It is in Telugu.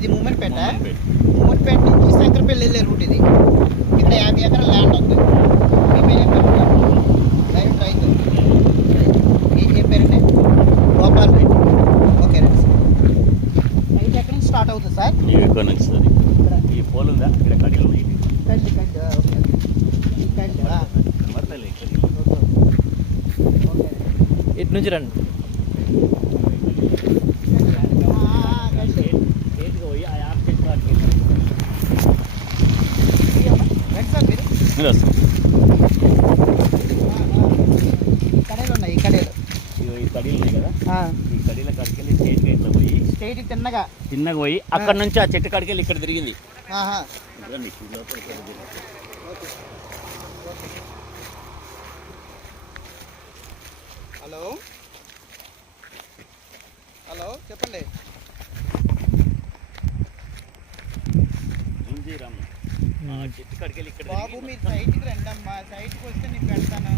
ఇది మూమెంట్పేట నుంచి శంకరపల్లి వెళ్ళే రూట్ ఇది. ఇక్కడ 50 ఎకరాల ల్యాండ్ ఉంది. మీ పేరు ఏం పేరు? రైతు రైతు ఏం పేరండి? Gopal Reddy. Okay right sir. రైతు ఎక్కడి నుంచి స్టార్ట్ అవుతుంది సార్? ఇక్కడ నుంచి సార్. ఈ పోల్ ఉందా ఇక్కడ కడిలు కండి ఓకే ఈ కండి ఇటు నుంచి రండి. కడేలు ఉన్నాయి. ఈ కడేలు ఉన్నాయి కదా, ఈ కడీల కాడికెళ్ళి స్ట్రైట్గా ఇట్లా పోయి స్ట్రైట్ తిన్నగా పోయి అక్కడ నుంచి ఆ చెట్టు కాడికెళ్ళి ఇక్కడ తిరిగింది. హలో హలో చెప్పండి. చెట్టు కాడికెళ్ళి ఇక్కడ బాబు మీరు సైట్కి రండి అమ్మా. సైట్కి వస్తే నేను పెడతాను.